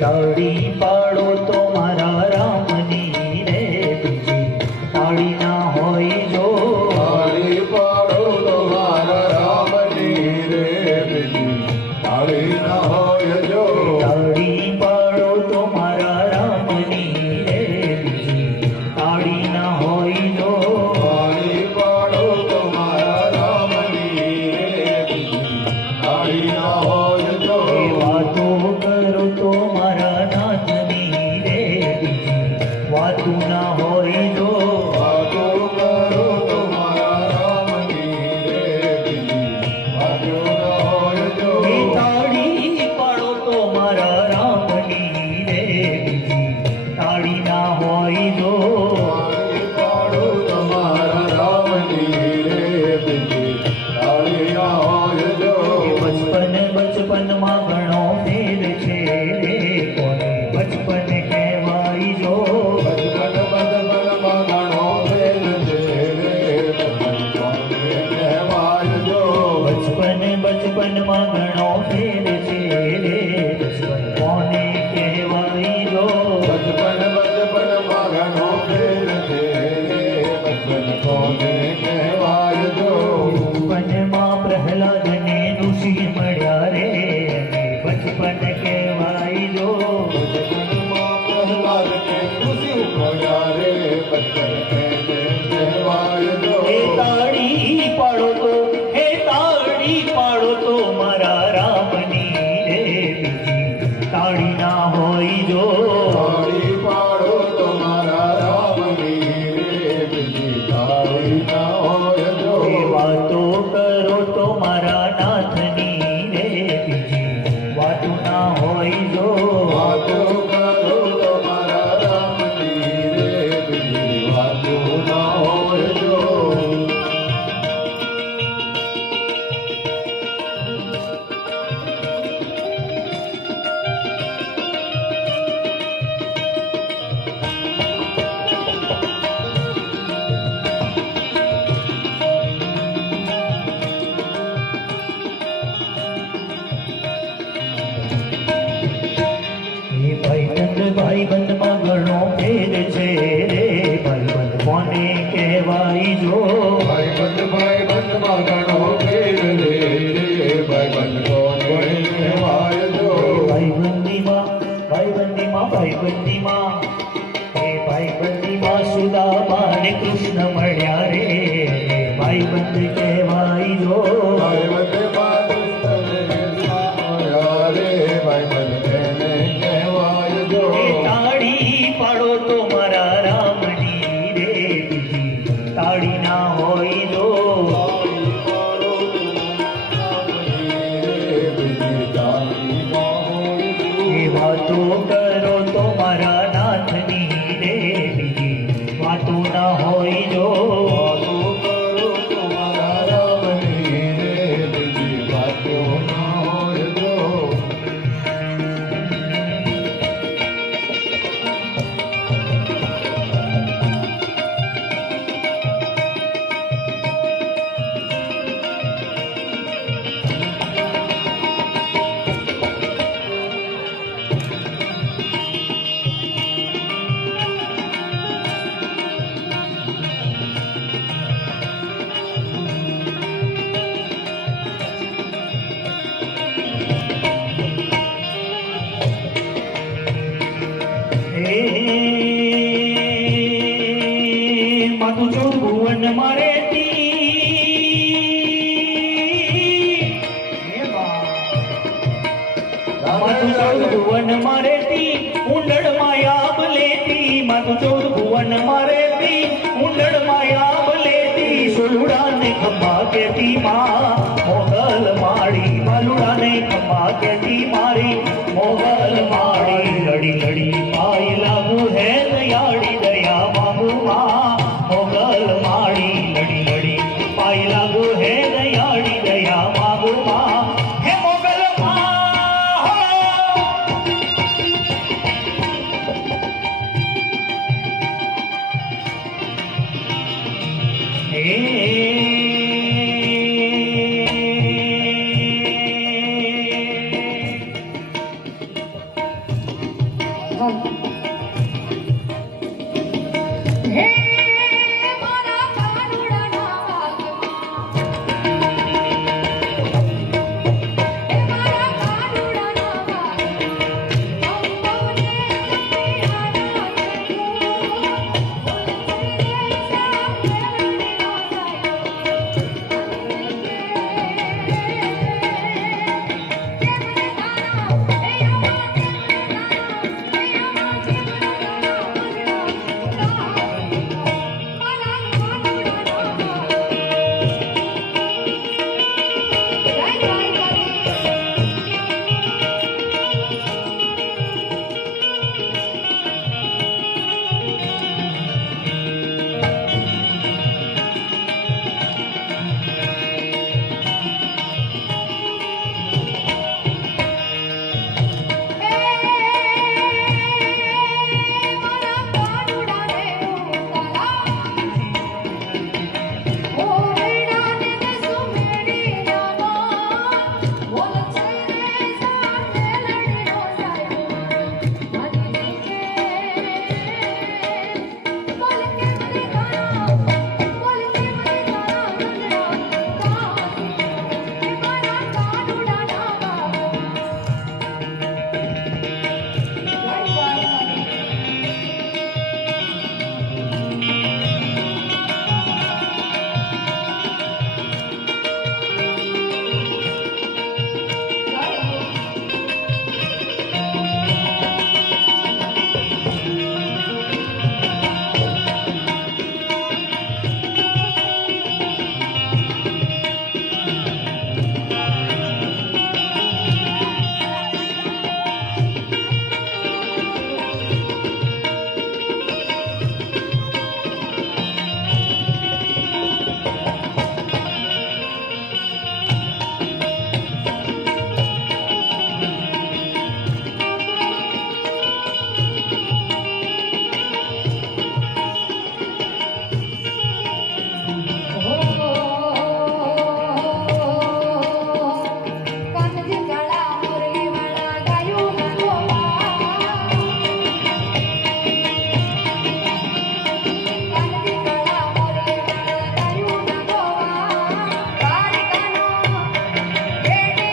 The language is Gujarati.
તાળી પાડો તો મારા રામની રે બીજી તાળી ના હોય જો તાળી પાડો તો મારા રામની રે બીજી તાળી ના હોય જો તાળી પાડો તો મારા રામની રે બીજી તાળી ના હોય જો તાળી પાડો તો મારા રામની રે બીજી તાળી ના હોય જો વાતો કરો તો મારા નાથની રે હોય જો વાતો કરો તમારા રામની રે બીજી વાતો ના હોય જો ભાઈબંધમાં ઘણો ભેદ છે રે ભાઈબંધ કોને કહેવાય જો ભાઈબંધમાં ઘણો ભેદ રે ભાઈબંધ કોને કહેવાય જો ભાઈબંધીમાં હે ભાઈબંધીમાં સુદામા ને કૃષ્ણ મળ્યા રે ભાઈબંધ કહેવાય જો ભાઈબંધમાં રે ભાઈબંધ એને કહેવાય જો એ તાળી પાડો તો મારા રામની રે બીજી તાળી ના હોય જો એ વાતો કરો તો મારા નાથની રે બીજી વાતો ના હોય જો માતું ચૌદ ભુવન મારે માતું ચૌદ ભુવન મારે ઊંડળ માયા લેતી માતું ચૌદ ભુવન મારે ઊંડળ માયા લેતી સોલુડા ને ખંભા કેતી માં મોગલ માડી બાલુડા ને ખંભા કેતી મારી મોગલ માડી લડી લડી પાય લાગુ હે દયાળી દયા માંગુ માં મોગલ માડી લડી લડી પાય લાગુ હે દયાળી દયા માંગુ માં હે મોગલ Vâng.